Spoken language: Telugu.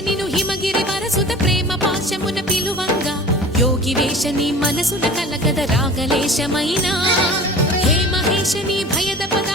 నిను హిమగిరి వరసుత ప్రేమ పాశమున పిలువంగా యోగి వేషని మనసున కలకద రాగలేశమైనా హే మహేశని భయద పద